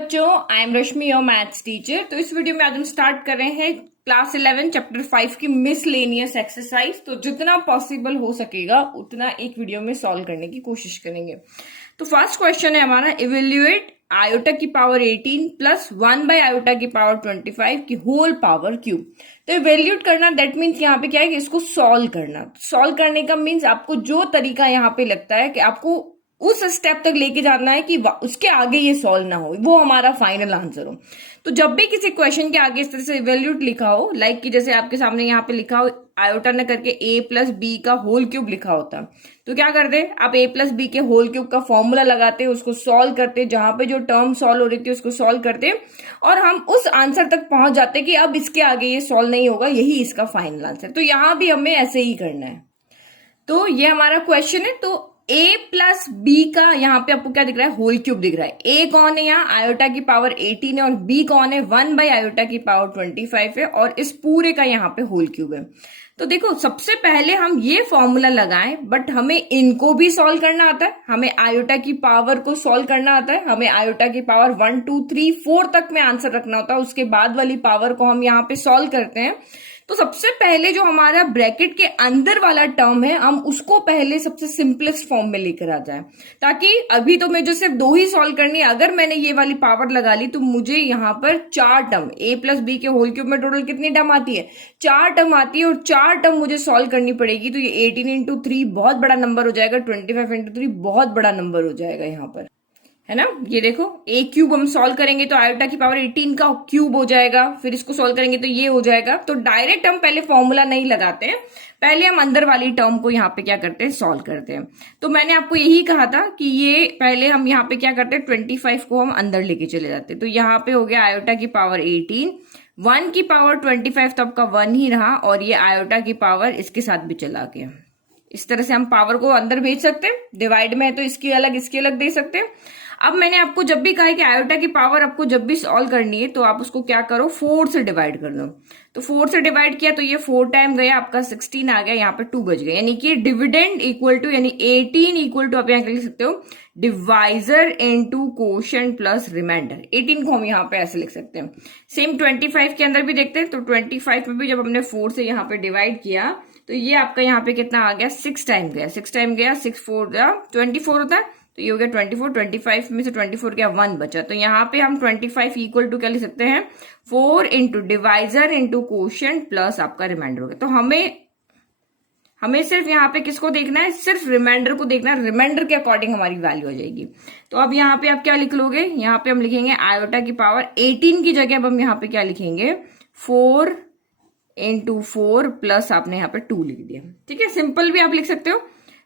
बच्चों, I am Rashmi your maths teacher. तो इस वीडियो में आज हम स्टार्ट कर रहे हैं क्लास 11 चैप्टर 5 की मिसलेनियस एक्सरसाइज। तो जितना पॉसिबल हो सकेगा उतना एक वीडियो में सॉल्व करने की कोशिश करेंगे। तो फर्स्ट क्वेश्चन है हमारा, इवेल्युएट आयोटा की पावर 18 प्लस 1 बाय आयोटा की पावर 25 की होल पावर क्यूब। तो इवेल्यूट करना दैट मीन्स यहाँ पे क्या है कि इसको सॉल्व करना। सॉल्व करने का मीन्स आपको जो तरीका यहाँ पे लगता है कि आपको उस स्टेप तक लेके जाना है कि उसके आगे ये सॉल्व ना हो, वो हमारा फाइनल आंसर हो। तो जब भी किसी क्वेश्चन के आगे इस तरह से इवेल्यूट लिखा हो, लाइक कि जैसे आपके सामने यहाँ पे लिखा हो आयोटा ने करके a प्लस बी का होल क्यूब लिखा होता, तो क्या करते आप a प्लस बी के होल क्यूब का फॉर्मूला लगाते, उसको सॉल्व करते, जहां पे जो टर्म सॉल्व हो रही थी उसको सॉल्व करते और हम उस आंसर तक पहुंच जाते कि अब इसके आगे ये सॉल्व नहीं होगा, यही इसका फाइनल आंसर। तो यहां भी हमें ऐसे ही करना है। तो ये हमारा क्वेश्चन है। तो a प्लस बी का यहाँ पे आपको क्या दिख रहा है, होल क्यूब दिख रहा है। a कौन है यहाँ, आयोटा की पावर 18 है, और b कौन है, 1 बाई आयोटा की पावर 25 है, और इस पूरे का यहाँ पे होल क्यूब है। तो देखो सबसे पहले हम ये फॉर्मूला लगाएं, बट हमें इनको भी सॉल्व करना आता है, हमें आयोटा की पावर को सॉल्व करना आता है, हमें आयोटा की पावर 1 2 3 4 तक में आंसर रखना होता है, उसके बाद वाली पावर को हम यहाँ पे सॉल्व करते हैं। तो सबसे पहले जो हमारा ब्रैकेट के अंदर वाला टर्म है, हम उसको पहले सबसे सिंपलेस्ट फॉर्म में लेकर आ जाए, ताकि अभी तो मैं जो सिर्फ 2 ही सॉल्व करनी है, अगर मैंने ये वाली पावर लगा ली तो मुझे यहाँ पर 4 टर्म, a प्लस बी के होल क्यूब में टोटल कितनी टर्म आती है, 4 टर्म आती है, और 4 टर्म मुझे सॉल्व करनी पड़ेगी। तो ये 18 इंटू 3 बहुत बड़ा नंबर हो जाएगा, 25 इंटू 3 बहुत बड़ा नंबर हो जाएगा यहाँ पर, है ना। ये देखो a क्यूब हम सॉल्व करेंगे तो आयोटा की पावर 18 का क्यूब हो जाएगा, फिर इसको सॉल्व करेंगे तो ये हो जाएगा। तो डायरेक्ट हम पहले फॉर्मूला नहीं लगाते हैं, पहले हम अंदर वाली टर्म को यहाँ पे क्या करते हैं, सॉल्व करते हैं। तो मैंने आपको यही कहा था कि ये पहले हम यहाँ पे क्या करते हैं, 25 को हम अंदर लेके चले जाते हैं। तो यहाँ पे हो गया आयोटा की पावर 18, 1 की पावर 25 तो आपका 1 ही रहा, और ये आयोटा की पावर इसके साथ भी चला गया। इस तरह से हम पावर को अंदर भेज सकते हैं, डिवाइड में है तो इसकी अलग दे सकते हैं। अब मैंने आपको जब भी कहा है कि आयोटा की पावर आपको जब भी सॉल्व करनी है तो आप उसको क्या करो, 4 से डिवाइड कर दो। तो 4 से डिवाइड किया तो ये 4 टाइम गया, आपका 16 आ गया, यहाँ पे 2 बच गए, यानी कि डिविडेंड इक्वल टू, यानी 18 इक्वल टू आप यहाँ लिख सकते हो divisor into quotient plus remainder. 18 को हम यहाँ पे ऐसे लिख सकते हैं। सेम 25 के अंदर भी देखते हैं। तो 25 में भी जब हमने 4 से यहाँ पे डिवाइड किया तो ये आपका यहाँ पे कितना आ गया, 6 टाइम गया, 6 टाइम गया, 6 4 24 होता है, तो ये हो गया 24, 25 में से 24 गया, 1 बचा। तो यहाँ पे हम 25 इक्वल टू क्या लिख सकते हैं, 4 into divisor into quotient plus आपका रिमाइंडर हो गया। तो हमें सिर्फ यहाँ पे किसको देखना है, सिर्फ रिमाइंडर को देखना है, रिमाइंडर के अकॉर्डिंग हमारी वैल्यू आ जाएगी। तो अब यहाँ पे आप क्या लिख लोगे, यहाँ पे हम लिखेंगे आयोटा की पावर 18 की जगह अब हम यहाँ पे क्या लिखेंगे, 4 इंटू 4 प्लस आपने यहाँ पे 2 लिख दिया। ठीक है, सिंपल भी आप लिख सकते हो।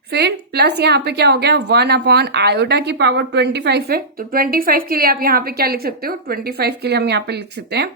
फिर प्लस यहाँ पे क्या हो गया, 1 अपॉन आयोटा की पावर 25 है, तो 25 के लिए आप यहाँ पे क्या लिख सकते हो, 25 के लिए हम यहाँ पे लिख सकते हैं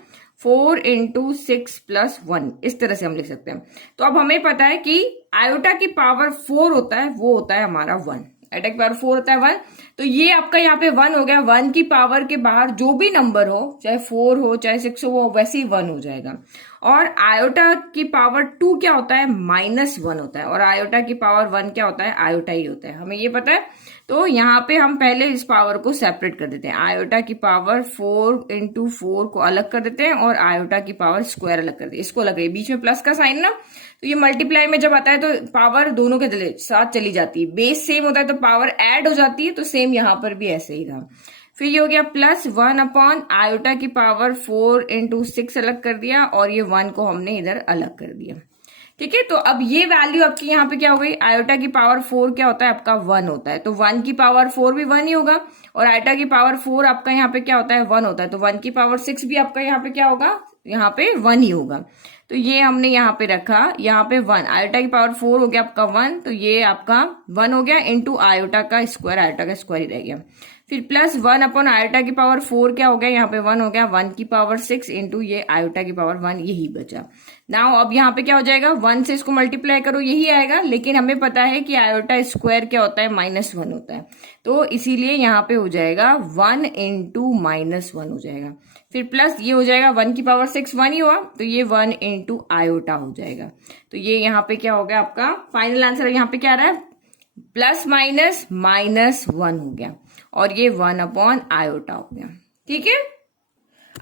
4 इंटू 6 प्लस 1, इस तरह से हम लिख सकते हैं। तो अब हमें पता है कि आयोटा की पावर 4 होता है, वो होता है हमारा 1, आयोटा की पावर 4 होता है 1। तो ये आपका यहाँ पे 1 हो गया, 1 की पावर के बाहर जो भी नंबर हो, चाहे 4 हो चाहे 6 हो, वो वैसे ही 1 हो जाएगा। और आयोटा की पावर 2 क्या होता है, -1 होता है, और आयोटा की पावर 1 क्या होता है, आयोटा ही होता है, हमें ये पता है। तो यहाँ पे हम पहले इस पावर को सेपरेट कर देते हैं, आयोटा की पावर 4 इंटू 4 को अलग कर देते हैं, और आयोटा की पावर स्क्वायर अलग कर देते हैं, इसको अलग है, बीच में प्लस का साइन ना, तो ये मल्टीप्लाई में जब आता है तो पावर दोनों के साथ चली जाती है, बेस सेम होता है तो पावर ऐड हो जाती है, तो सेम यहाँ पर भी ऐसे ही रहा। फिर ये हो गया प्लस 1 अपॉन आयोटा की पावर 4 इंटू 6 अलग कर दिया, और ये 1 को हमने इधर अलग कर दिया। ठीक है, तो अब ये वैल्यू आपकी यहाँ पे क्या हो गई, आयोटा की पावर 4 क्या होता है आपका 1 होता है, तो 1 की पावर 4 भी 1 ही होगा, और आयोटा की पावर 4 आपका यहाँ पे क्या होता है, 1 होता है, तो 1 की पावर 6 भी आपका यहाँ पे क्या होगा, यहाँ पे 1 ही होगा। तो ये हमने यहाँ पे रखा, यहाँ पे 1, आयोटा की पावर 4 हो गया आपका 1, तो ये आपका 1 हो गया इंटू आयोटा का स्क्वायर, आयोटा का स्क्वायर ही रह गया। फिर प्लस 1 अपॉन आयोटा की पावर 4 क्या हो गया, यहाँ पे 1 हो गया, 1 की पावर 6 इंटू ये आयोटा की पावर 1, यही बचा। नाउ अब यहाँ पे क्या हो जाएगा, 1 से इसको मल्टीप्लाई करो, यही आएगा, लेकिन हमें पता है कि आयोटा स्क्वायर क्या होता है, -1 होता है, तो इसीलिए यहाँ पे हो जाएगा 1 इंटू -1 हो जाएगा। फिर प्लस ये हो जाएगा, 1 की पावर 6 1 ही हुआ, तो ये 1 इंटू आयोटा हो जाएगा। तो ये यहाँ पे क्या हो गया, आपका फाइनल आंसर यहाँ पे क्या आ रहा है, प्लस माइनस -1 हो गया, और ये 1 अपॉन आयोटा हो गया। ठीक है।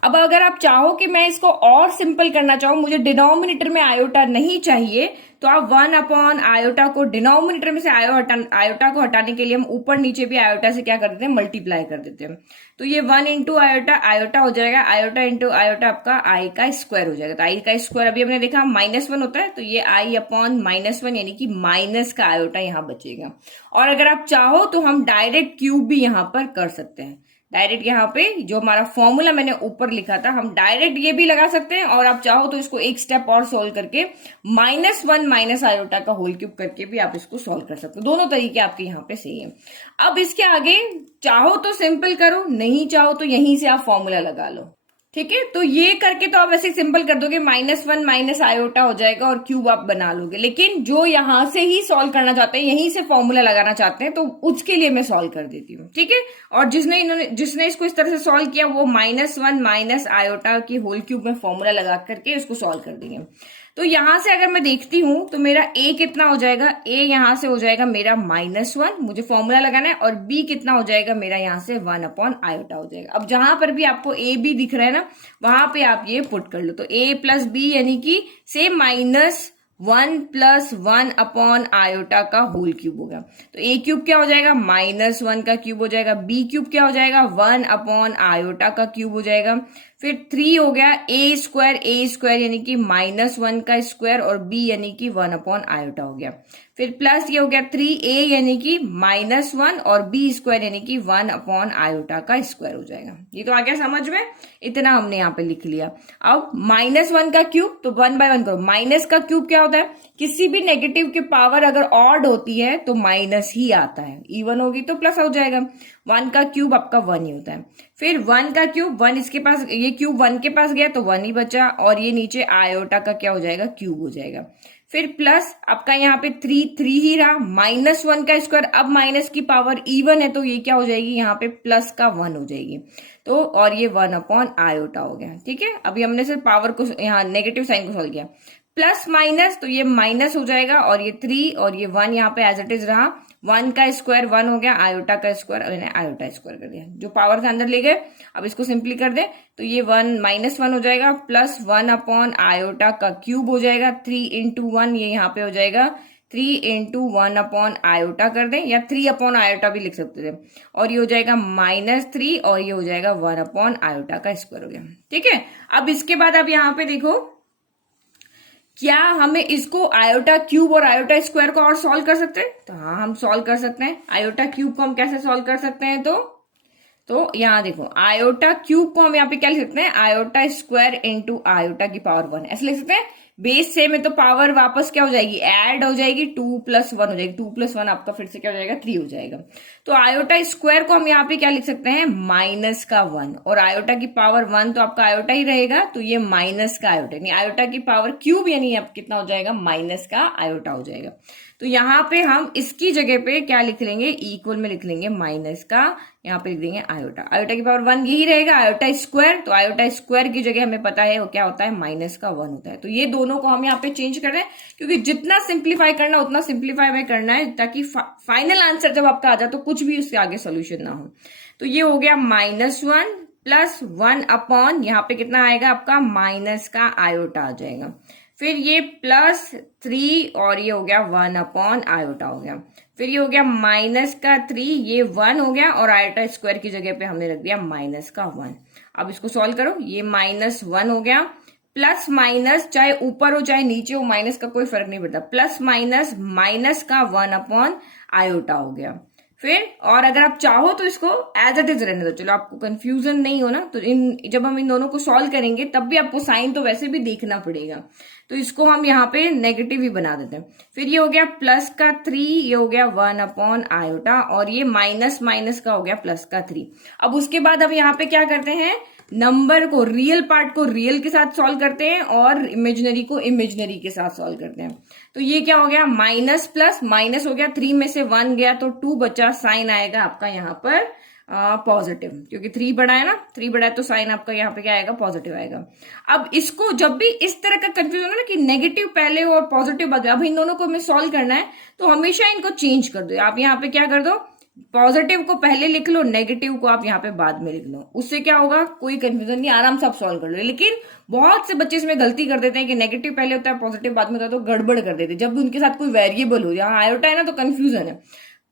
अब अगर आप चाहो कि मैं इसको और सिंपल करना चाहूं, मुझे डिनोमिनेटर में आयोटा नहीं चाहिए, तो आप 1/आयोटा को डिनोमिनेटर में से आयोटा को हटाने के लिए हम ऊपर नीचे भी आयोटा से क्या कर देते हैं, मल्टीप्लाई कर देते हैं। तो ये 1 इंटू आयोटा आयोटा हो जाएगा, आयोटा इंटू आयोटा आपका आई का स्क्वायर हो जाएगा। तो आई का स्क्वायर अभी हमने देखा -1 होता है, तो ये आई अपॉन -1 यानी कि माइनस का आयोटा यहां बचेगा। और अगर आप चाहो तो हम डायरेक्ट क्यूब भी यहां पर कर सकते हैं। डायरेक्ट यहाँ पे जो हमारा फॉर्मूला मैंने ऊपर लिखा था, हम डायरेक्ट ये भी लगा सकते हैं, और आप चाहो तो इसको एक स्टेप और सोल्व करके -1 माइनस आयोटा का होल क्यूब करके भी आप इसको सोल्व कर सकते हो। दोनों तरीके आपके यहाँ पे सही है। अब इसके आगे चाहो तो सिंपल करो, नहीं चाहो तो यहीं से आप फॉर्मूला लगा लो। ठीक है, तो ये करके तो आप ऐसे सिंपल कर दोगे, -1 माइनस आयोटा हो जाएगा और क्यूब आप बना लोगे। लेकिन जो यहां से ही सॉल्व करना चाहते हैं, यहीं से फॉर्मूला लगाना चाहते हैं, तो उसके लिए मैं सॉल्व कर देती हूँ। ठीक है, और जिसने इसको इस तरह से सॉल्व किया, वो -1 माइनस आयोटा की होल क्यूब में फॉर्मूला लगा करके इसको सॉल्व कर देंगे। तो यहां से अगर मैं देखती हूं तो मेरा a कितना हो जाएगा, a यहां से हो जाएगा मेरा -1, मुझे फॉर्मूला लगाना है, और b कितना हो जाएगा मेरा यहां से 1/आयोटा हो जाएगा। अब जहां पर भी आपको a b दिख रहा है ना, वहां पे आप ये पुट कर लो। तो a प्लस b यानी कि से -1 प्लस 1/आयोटा का होल क्यूब होगा। तो a क्यूब क्या हो जाएगा, -1 का क्यूब हो जाएगा, b क्यूब क्या हो जाएगा, 1/आयोटा का क्यूब हो जाएगा। फिर 3 हो गया a स्क्वायर यानी कि -1 का स्क्वायर, और b यानी कि 1/आयोटा हो गया। फिर प्लस ये हो गया 3a यानी कि -1, और b स्क्वायर यानी कि 1/आयोटा का स्क्वायर हो जाएगा। ये तो आ गया समझ में, इतना हमने यहाँ पे लिख लिया। अब -1 का क्यूब, तो 1 बाय 1 करो। माइनस का क्यूब क्या होता है, किसी भी नेगेटिव की पावर अगर ऑड होती है तो माइनस ही आता है, इवन होगी तो प्लस हो जाएगा। 1 का क्यूब आपका 1 ही होता है। फिर 1 का क्यूब, 1 इसके पास, ये क्यूब 1 के पास गया तो 1 ही बचा, और ये नीचे आयोटा का क्या हो जाएगा, क्यूब हो जाएगा। फिर प्लस आपका यहाँ पे 3 ही रहा, -1 का स्क्वायर, अब माइनस की पावर इवन है तो ये क्या हो जाएगी, यहाँ पे प्लस का 1 हो जाएगी। तो और ये 1/आयोटा हो गया। ठीक है, अभी हमने सिर्फ पावर को, यहाँ नेगेटिव साइन को सॉल्व किया। प्लस माइनस, तो ये माइनस हो जाएगा, और ये 3 और ये 1 यहाँ पे एज इट इज रहा। 1 का स्क्वायर 1 हो गया, आयोटा का स्क्वायर, आयोटा स्क्वायर कर दिया, जो पावर के अंदर ले गए। अब इसको सिंपली कर दे तो ये -1 हो जाएगा, प्लस 1/आयोटा का क्यूब हो जाएगा। 3 इंटू 1 ये यहाँ पे हो जाएगा 3 इंटू 1/आयोटा कर दें, या 3/आयोटा भी लिख सकते थे, और ये हो जाएगा -3, और ये हो जाएगा 1/आयोटा का स्क्वायर हो गया। ठीक है, अब इसके बाद आप यहाँ पे देखो, क्या हमें इसको आयोटा क्यूब और आयोटा स्क्वायर को और सॉल्व कर सकते हैं? तो हाँ, हम सॉल्व कर सकते हैं। आयोटा क्यूब को हम कैसे सॉल्व कर सकते हैं, तो यहाँ देखो, आयोटा क्यूब को हम यहाँ पे क्या लिख सकते हैं, आयोटा स्क्वायर इंटू आयोटा की पावर 1, ऐसे लिख सकते हैं। बेस सेम है तो पावर वापस क्या हो जाएगी, ऐड हो जाएगी, 2 + 1 हो जाएगी। 2 + 1 आपका फिर से क्या हो जाएगा, 3 हो जाएगा। तो आयोटा स्क्वायर को हम यहाँ पे क्या लिख सकते हैं, -1, और आयोटा की पावर 1 तो आपका आयोटा ही रहेगा, तो ये माइनस का आयोटा, यानी आयोटा की पावर क्यूब, यानी अब कितना हो जाएगा, माइनस का आयोटा हो जाएगा। तो यहाँ पे हम इसकी जगह पे क्या लिख लेंगे, इक्वल में लिख लेंगे माइनस का, यहाँ पे लिख देंगे आयोटा। आयोटा की पावर 1 यही रहेगा, आयोटा स्क्वायर, तो आयोटा स्क्वायर की जगह हमें पता है वो क्या होता है, -1 होता है। तो ये दोनों को हम यहाँ पे चेंज कर रहे हैं, क्योंकि जितना सिंप्लीफाई करना उतना सिंप्लीफाई में करना है, ताकि फाइनल आंसर जब आपका आ जाए तो कुछ भी उसके आगे सोल्यूशन ना हो। तो ये हो गया -1 प्लस 1 यहाँ पे कितना आएगा आपका, माइनस का आयोटा आ जाएगा। फिर ये +3 और ये हो गया 1/आयोटा हो गया। फिर ये हो गया -3, ये 1 हो गया, और आयोटा स्क्वायर की जगह पे हमने रख दिया -1। अब इसको सॉल्व करो, ये -1 हो गया, प्लस माइनस चाहे ऊपर हो चाहे नीचे हो, माइनस का कोई फर्क नहीं पड़ता, प्लस माइनस का 1/आयोटा हो गया। फिर और अगर आप चाहो तो इसको एज इट इज रहने दो, चलो आपको कंफ्यूजन नहीं हो ना, तो जब हम इन दोनों को सॉल्व करेंगे तब भी आपको साइन तो वैसे भी देखना पड़ेगा, तो इसको हम यहाँ पे नेगेटिव ही बना देते हैं। फिर ये हो गया +3, ये हो गया 1/आयोटा, और ये माइनस का हो गया +3। अब उसके बाद अब यहाँ पे क्या करते हैं, नंबर को, रियल पार्ट को रियल के साथ सॉल्व करते हैं, और इमेजिनरी को इमेजिनरी के साथ सॉल्व करते हैं। तो ये क्या हो गया, माइनस प्लस माइनस हो गया, 3 में से 1 गया तो 2 बचा, साइन आएगा आपका यहाँ पर पॉजिटिव, क्योंकि 3 बड़ा है ना, 3 बड़ा है तो साइन आपका यहाँ पे क्या आएगा, पॉजिटिव आएगा। अब इसको जब भी इस तरह का कंफ्यूजन है ना कि नेगेटिव पहले हो और पॉजिटिव बाद में, अब इन दोनों को हमें सॉल्व करना है, तो हमेशा इनको चेंज कर दो। आप यहाँ पे क्या कर दो, पॉजिटिव को पहले लिख लो, नेगेटिव को आप यहाँ पे बाद में लिख लो, उससे क्या होगा, कोई कंफ्यूजन नहीं, आराम से आप सॉल्व कर लो। लेकिन बहुत से बच्चे इसमें गलती कर देते हैं कि नेगेटिव पहले होता है पॉजिटिव बाद में होता है, तो गड़बड़ कर देते हैं। जब भी उनके साथ कोई वेरिएबल हो, यहाँ आयोटा है ना, तो कंफ्यूजन है।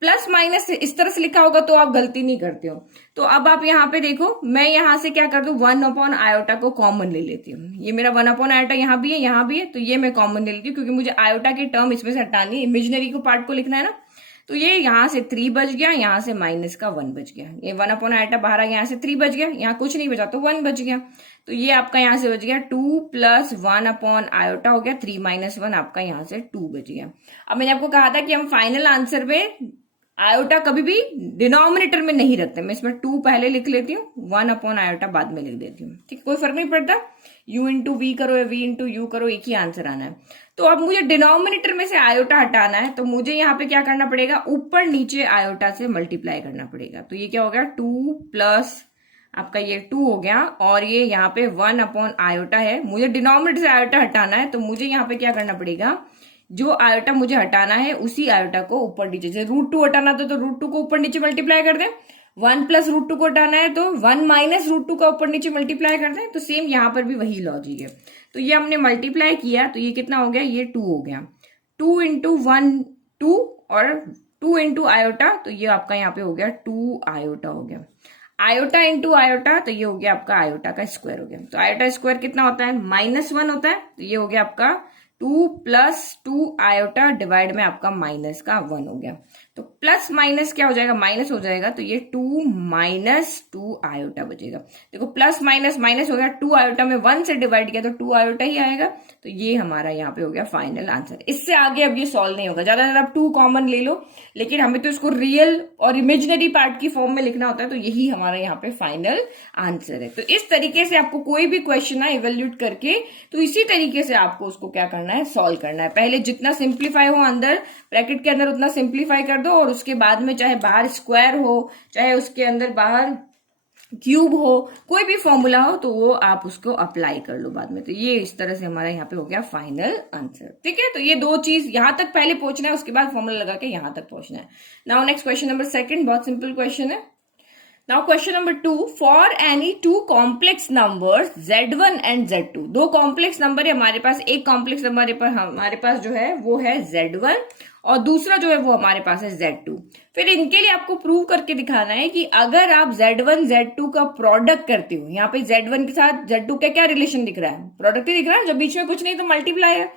प्लस माइनस इस तरह से लिखा होगा तो आप गलती नहीं करते हो। तो अब आप यहाँ पे देखो, मैं यहाँ से क्या कर दूं, 1/आयोटा को कॉमन ले लेती हूँ। ये मेरा 1/आयोटा यहाँ भी है, यहाँ भी है, तो ये मैं कॉमन ले लेती हूँ, क्योंकि मुझे आयोटा की टर्म इसमें से हटानी है, इमेजिनरी को पार्ट को लिखना है ना। तो ये यहाँ से 3 बच गया, यहाँ से माइनस का 1 बच गया। ये 1/आयोटा बाहर आ गया, यहाँ से 3 बच गया, यहाँ कुछ नहीं बचा तो 1 बच गया। तो ये आपका यहाँ से बच गया 2 + 1/आयोटा हो गया, 3 - 1 आपका यहाँ से 2 बच गया। अब मैंने आपको कहा था कि हम फाइनल आंसर में आयोटा कभी भी डिनोमिनेटर में नहीं रखते। मैं इसमें 2 पहले लिख लेती हूँ, 1/आयोटा बाद में लिख देती हूँ, ठीक, कोई फर्क नहीं पड़ता। u × v करो या v × u करो, एक ही आंसर आना है। तो अब मुझे डिनोमिनेटर में से आयोटा हटाना है, तो मुझे यहाँ पे क्या करना पड़ेगा, ऊपर नीचे आयोटा से मल्टीप्लाई करना पड़ेगा। तो ये क्या हो गया, 2 प्लस आपका ये 2 हो गया, और ये यहाँ पे 1/आयोटा है। मुझे डिनोमिनेटर से आयोटा हटाना है, तो मुझे यहाँ पे क्या करना पड़ेगा, जो आयोटा मुझे हटाना है उसी आयोटा को ऊपर नीचे, जैसे √2 हटाना था तो √2 को ऊपर नीचे मल्टीप्लाई कर दें। 1 + √2 को हटाना है तो 1 - √2 का ऊपर नीचे मल्टीप्लाई कर दें। तो सेम यहाँ पर भी वही लॉजिक है। तो ये हमने मल्टीप्लाई किया, तो ये कितना हो गया, ये 2 हो गया। 2 × 1 2 और 2 × आयोटा, तो ये आपका यहाँ पे हो गया 2 आयोटा हो गया। आयोटा × आयोटा, तो ये हो गया आपका आयोटा का स्क्वायर हो गया। तो आयोटा स्क्वायर कितना होता है, -1 होता है। तो ये हो गया आपका 2 + 2 आयोटा डिवाइड में आपका माइनस का 1 हो गया। तो प्लस माइनस क्या हो जाएगा, माइनस हो जाएगा, तो ये 2 - 2 आयोटा बचेगा। देखो प्लस माइनस माइनस हो गया, 2 आयोटा में 1 से डिवाइड किया तो 2 आयोटा ही आएगा। तो ये हमारा यहाँ पे हो गया फाइनल आंसर। इससे आगे अब ये सॉल्व नहीं होगा, ज्यादा से ज्यादा आप 2 कॉमन ले लो, लेकिन हमें तो इसको रियल और इमेजिनरी पार्ट की फॉर्म में लिखना होता है। तो यही हमारा यहाँ पे फाइनल आंसर है। तो इस तरीके से आपको कोई भी क्वेश्चन है इवेल्यूट करके, तो इसी तरीके से आपको उसको क्या करना है, सॉल्व करना है। पहले जितना सिंप्लीफाई हो अंदर ब्रैकेट के अंदर उतना सिंप्लीफाई कर दो, और उसके बाद में चाहे बाहर स्क्वायर हो, चाहे उसके अंदर बाहर क्यूब हो, कोई भी फॉर्मूला हो, तो वो आप उसको अप्लाई कर लो बाद में। तो ये इस तरह से हमारा यहाँ पे हो गया फाइनल आंसर, ठीक है। तो ये 2 चीज यहां तक पहले पहुंचना है, उसके बाद फॉर्मूला लगा के यहां तक पहुंचना है। नाउ नेक्स्ट क्वेश्चन नंबर 2, बहुत सिंपल क्वेश्चन है। Now question number 2, for any 2 complex numbers Z1 and Z2, 2 complex number है हमारे पास, एक कॉम्प्लेक्स नंबर हमारे पास जो है वो है Z1 और दूसरा जो है वो हमारे पास है Z2। फिर इनके लिए आपको प्रूव करके दिखाना है कि अगर आप Z1 Z2 का प्रोडक्ट करते हो, यहाँ पे Z1 के साथ Z2 का क्या रिलेशन दिख रहा है, प्रोडक्ट ही दिख रहा है, जब बीच में कुछ नहीं तो मल्टीप्लाई है।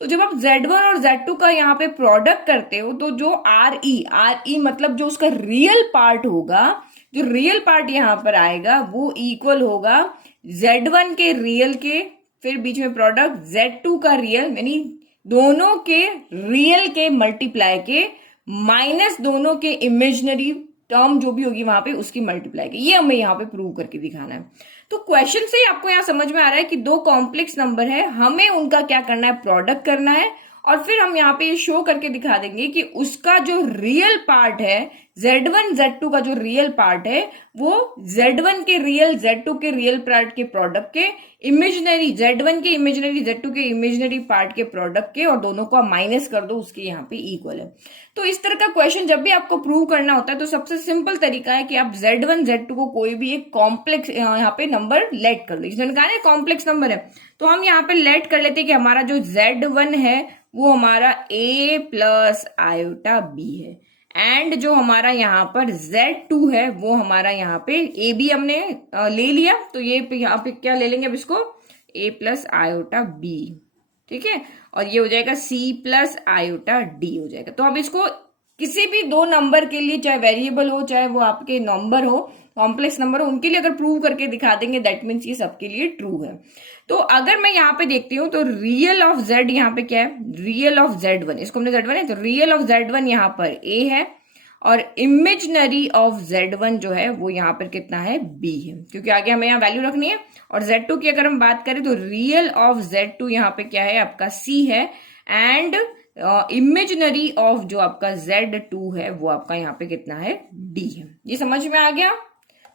तो जब आप Z1 और Z2 का यहाँ पे प्रोडक्ट करते हो, तो जो RE मतलब जो उसका रियल पार्ट होगा, जो रियल पार्ट यहाँ पर आएगा वो इक्वल होगा Z1 के रियल के, फिर बीच में प्रोडक्ट Z2 का रियल, यानी दोनों के रियल के मल्टीप्लाई के माइनस दोनों के इमेजिनरी टर्म जो भी होगी वहां पे उसकी मल्टीप्लाई के। ये हमें यहाँ पे प्रूव करके दिखाना है। तो क्वेश्चन से ही आपको यहाँ समझ में आ रहा है कि 2 कॉम्प्लेक्स नंबर है, हमें उनका क्या करना है, प्रोडक्ट करना है, और फिर हम यहाँ पे ये शो करके दिखा देंगे कि उसका जो रियल पार्ट है, Z1 Z2 का जो रियल पार्ट है, वो Z1 के रियल Z2 के रियल पार्ट के प्रोडक्ट के इमेजिनरी, Z1 के इमेजिनरी Z2 के इमेजिनरी पार्ट के प्रोडक्ट के, और दोनों को माइनस कर दो, उसके यहाँ पे इक्वल है। तो इस तरह का क्वेश्चन जब भी आपको प्रूव करना होता है, तो सबसे सिंपल तरीका है कि आप Z1 Z2 को कोई भी एक कॉम्प्लेक्स यहाँ पे नंबर लेट कर लो। इसमें कहा है कॉम्प्लेक्स नंबर है, तो हम यहाँ पे लेट कर लेते हैं कि हमारा जो Z1 है वो हमारा A + आयोटा B है, एंड जो हमारा यहाँ पर Z2 है वो हमारा यहाँ पे AB हमने ले लिया, तो ये यहाँ पे क्या ले लेंगे अब इसको, A + आयोटा B, ठीक है, और ये हो जाएगा C + आयोटा D हो जाएगा। तो अब इसको किसी भी 2 नंबर के लिए, चाहे वेरिएबल हो चाहे वो आपके नंबर हो, कॉम्प्लेक्स नंबर हो, उनके लिए अगर प्रूव करके दिखा देंगे, दैट मीन्स ये सबके लिए ट्रू है। तो अगर मैं यहाँ पे देखती हूँ तो रियल ऑफ Z यहाँ पे क्या है, रियल ऑफ Z1, इसको हमने Z1 है, तो रियल ऑफ Z1 यहाँ पर A है, और इमेजिनरी ऑफ Z1 जो है वो यहाँ पर कितना है, B है, क्योंकि आगे हमें यहाँ वैल्यू रखनी है। और Z2 की अगर हम बात करें तो रियल ऑफ Z2 यहाँ पे क्या है, आपका C है, एंड इमेजिनरी ऑफ जो आपका Z2 है वो आपका यहाँ पे कितना है, D है। ये समझ में आ गया।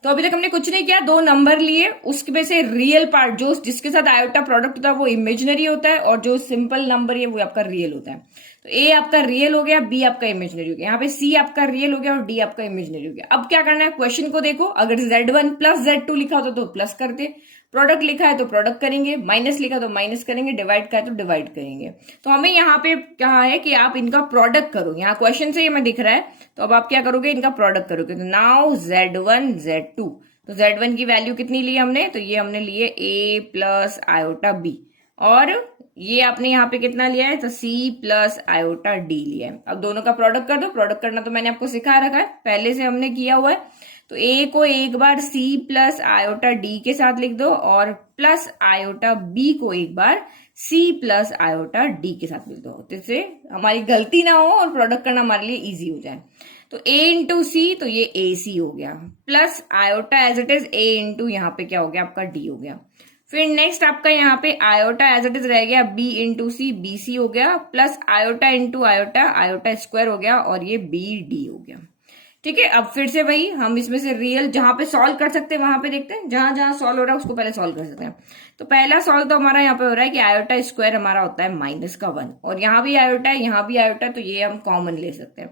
तो अभी तक हमने कुछ नहीं किया, 2 नंबर लिए, उसमें से रियल पार्ट जो जिसके साथ आयोटा प्रोडक्ट होता है वो इमेजिनरी होता है, और जो सिंपल नंबर है वो आपका रियल होता है। तो ए आपका रियल हो गया, बी आपका इमेजिनरी हो गया, यहाँ पे सी आपका रियल हो गया और डी आपका इमेजिनरी हो गया। अब क्या करना है, क्वेश्चन को देखो, अगर Z1 प्लस Z2 लिखा होता तो प्लस करते, प्रोडक्ट लिखा है तो प्रोडक्ट करेंगे, माइनस लिखा तो माइनस करेंगे, डिवाइड का है तो डिवाइड करेंगे। तो हमें यहाँ पे कहा है कि आप इनका प्रोडक्ट करो, यहाँ क्वेश्चन से हमें दिख रहा है, तो अब आप क्या करोगे, इनका प्रोडक्ट करोगे। तो नाउ Z1 Z2, तो Z1 की वैल्यू कितनी ली हमने, तो ये हमने लिए A प्लस आयोटा बी, और ये आपने यहाँ पे कितना लिया है, तो C प्लस आयोटा डी लिया है। अब दोनों का प्रोडक्ट कर दो, प्रोडक्ट करना तो मैंने आपको सिखा रखा है, पहले से हमने किया हुआ है। तो ए को एक बार C प्लस आयोटा डी के साथ लिख दो, और प्लस आयोटा बी को एक बार C प्लस आयोटा डी के साथ लिख दो, जिससे हमारी गलती ना हो और प्रोडक्ट करना हमारे लिए इजी हो जाए। तो A इंटू सी, तो ये AC हो गया, plus iota as it is A into यहाँ पे क्या हो गया आपका D हो गया। फिर नेक्स्ट आपका यहाँ पे आयोटा एज इट इज रह गया, B इंटू सी, BC हो गया, plus iota into iota, iota square हो गया, और ये BD हो गया। ठीक है, अब फिर से वही हम इसमें से रियल जहां पे सॉल्व कर सकते हैं वहां पे देखते हैं, जहां जहां सॉल्व हो रहा है उसको पहले सॉल्व कर सकते हैं। तो पहला सॉल्व तो हमारा यहाँ पे हो रहा है कि आयोटा स्क्वायर हमारा होता है -1, और यहाँ भी आयोटा है, यहाँ भी आयोटा, तो ये हम कॉमन ले सकते हैं।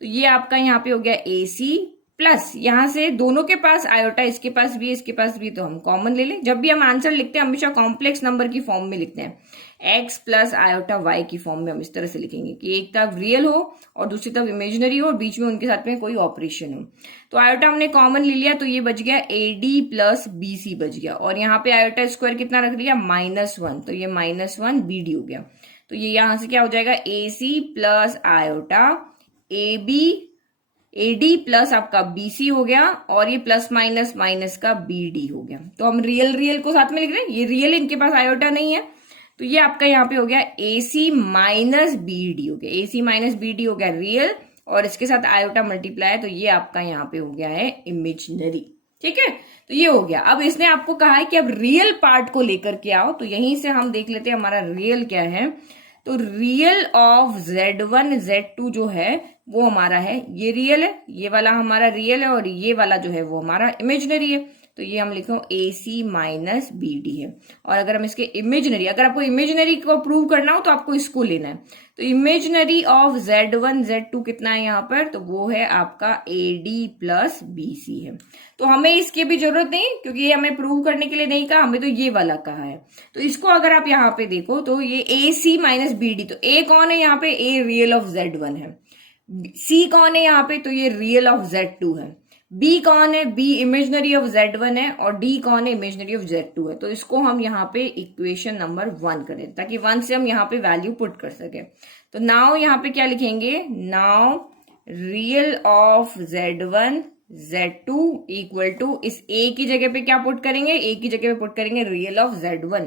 तो ये आपका यहाँ पे हो गया AC, प्लस यहां से दोनों के पास आयोटा, इसके पास भी इसके पास भी, तो हम कॉमन ले लें। जब भी हम आंसर लिखते हैं हमेशा कॉम्प्लेक्स नंबर की फॉर्म में लिखते हैं, x प्लस आयोटा y की फॉर्म में हम इस तरह से लिखेंगे कि एक तरफ रियल हो और दूसरी तरफ इमेजिनरी हो और बीच में उनके साथ में कोई ऑपरेशन हो। तो आयोटा हमने कॉमन ले लिया, तो ये बच गया AD प्लस BC बच गया, और यहाँ पे आयोटा स्क्वायर कितना रख लिया, -1, तो ये -1 BD हो गया। तो ये यहां से क्या हो जाएगा, AC plus iota AD plus आपका BC हो गया, और ये प्लस माइनस माइनस का BD हो गया। तो हम रियल रियल को साथ में लिख रहे हैं, ये रियल इनके पास आयोटा नहीं है, तो ये आपका यहाँ पे हो गया AC माइनस BD हो गया, AC माइनस BD हो गया रियल, और इसके साथ आयोटा मल्टीप्लाई है, तो ये आपका यहाँ पे हो गया है इमेजिनरी। ठीक है, तो ये हो गया। अब इसने आपको कहा है कि अब रियल पार्ट को लेकर के आओ, तो यहीं से हम देख लेते हैं हमारा रियल क्या है। तो रियल ऑफ Z1 Z2 जो है वो हमारा है, ये रियल है, ये वाला हमारा रियल है, और ये वाला जो है वो हमारा इमेजिनरी है। तो ये हम लिखो AC माइनस BD है। और अगर हम इसके इमेजिनरी, अगर आपको इमेजिनरी को प्रूव करना हो तो आपको इसको लेना है। तो इमेजिनरी ऑफ Z1 Z2 कितना है यहाँ पर, तो वो है आपका AD प्लस BC है। तो हमें इसकी भी जरूरत नहीं, क्योंकि ये हमें प्रूव करने के लिए नहीं कहा, हमें तो ये वाला कहा है। तो इसको अगर आप यहाँ पे देखो तो ये AC माइनस BD, तो A कौन है यहाँ पे, A रियल ऑफ Z1 है, C कौन है यहाँ पे, तो ये रियल ऑफ Z2 है, B कौन है, B इमेजिनरी ऑफ Z1 है, और D कौन है, इमेजिनरी ऑफ Z2 है। तो इसको हम यहाँ पे इक्वेशन नंबर 1 करें, ताकि 1 से हम यहाँ पे वैल्यू पुट कर सके। तो नाउ यहाँ पे क्या लिखेंगे, now real of Z1 Z2 equal to, इस A की जगह पे क्या पुट करेंगे, A की जगह पे पुट करेंगे रियल ऑफ Z1,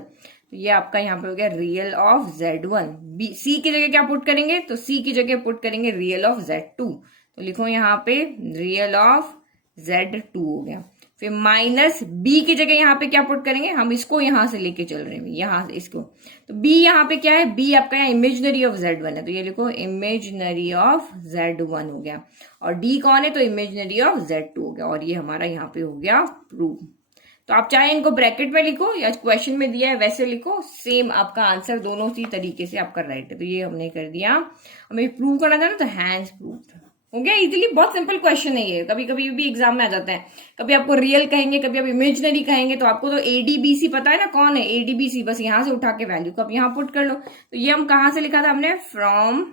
तो ये आपका यहाँ पे हो गया रियल ऑफ Z1। C की जगह क्या पुट करेंगे, तो C की जगह पुट करेंगे रियल ऑफ Z2, तो लिखो यहाँ पे रियल ऑफ Z2 हो गया। फिर माइनस B की जगह यहाँ पे क्या पुट करेंगे, हम इसको यहां से लेके चल रहे हैं, यहां से इसको, तो B यहाँ पे क्या है, B आपका यहाँ इमेजिनरी ऑफ Z1 है, तो ये लिखो इमेजिनरी ऑफ Z1 हो गया, और D कौन है, तो इमेजिनरी ऑफ Z2 हो गया, और ये हमारा यहाँ पे हो गया प्रूव। तो आप चाहे इनको ब्रैकेट में लिखो या क्वेश्चन में दिया है वैसे लिखो, सेम आपका आंसर दोनों ही तरीके से आपका राइट है। तो ये हमने कर दिया, हमें प्रूव करना था ना, तो हैंड्स प्रूव्ड हो गया इजीली। बहुत सिंपल क्वेश्चन है ये, कभी कभी भी एग्जाम में आ जाता है, कभी आपको रियल कहेंगे, कभी आप इमेजिनरी कहेंगे, तो आपको तो ADBC पता है ना कौन है ADBC, बस यहां से उठा के वैल्यू को आप यहाँ पुट कर लो। तो ये हम कहां से लिखा था हमने, फ्रॉम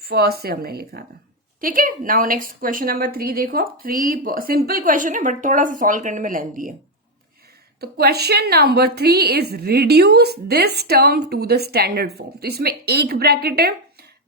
फर्स्ट से हमने लिखा था। ठीक है, नाउ नेक्स्ट क्वेश्चन नंबर 3 देखो। 3 सिंपल क्वेश्चन है बट थोड़ा सा सॉल्व करने में लेंथी है। तो question number 3 is reduce this term to the standard form. तो इसमें एक ब्रैकेट है,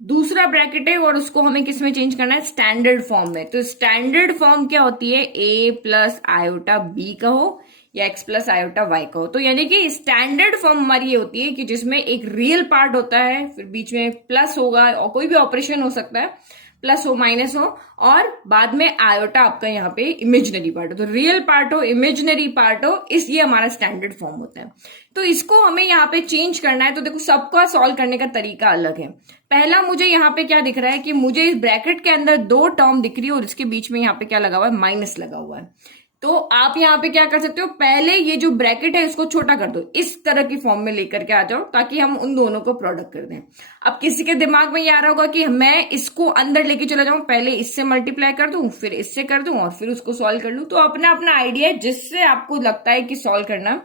दूसरा ब्रैकेट है, और उसको हमें किस में चेंज करना है, स्टैंडर्ड फॉर्म में। तो स्टैंडर्ड फॉर्म क्या होती है, A प्लस आयोटा B कहो या x प्लस आयोटा y कहो। तो यानी कि स्टैंडर्ड फॉर्म हमारी ये होती है कि जिसमें एक रियल पार्ट होता है, फिर बीच में प्लस होगा और कोई भी ऑपरेशन हो सकता है, प्लस हो माइनस हो, और बाद में आयोटा आपका यहाँ पे इमेजिनरी पार्ट हो। तो रियल पार्ट हो, इमेजिनरी पार्ट हो, ये हमारा स्टैंडर्ड फॉर्म होता है। तो इसको हमें यहाँ पे चेंज करना है। तो देखो सबका सॉल्व करने का तरीका अलग है। पहला मुझे यहाँ पे क्या दिख रहा है कि मुझे इस ब्रैकेट के अंदर 2 टर्म दिख रही है और इसके बीच में यहाँ पे क्या लगा हुआ है, माइनस लगा हुआ है। तो आप यहाँ पे क्या कर सकते हो, पहले ये जो ब्रैकेट है इसको छोटा कर दो, इस तरह की फॉर्म में लेकर के आ जाओ ताकि हम उन दोनों को प्रोडक्ट कर दें। अब किसी के दिमाग में ये आ रहा होगा कि मैं इसको अंदर लेके चला जाऊं, पहले इससे मल्टीप्लाई कर दूं, फिर इससे कर दूं और फिर उसको सॉल्व कर लूं। तो अपना अपना आइडिया है जिससे आपको लगता है कि सॉल्व करना,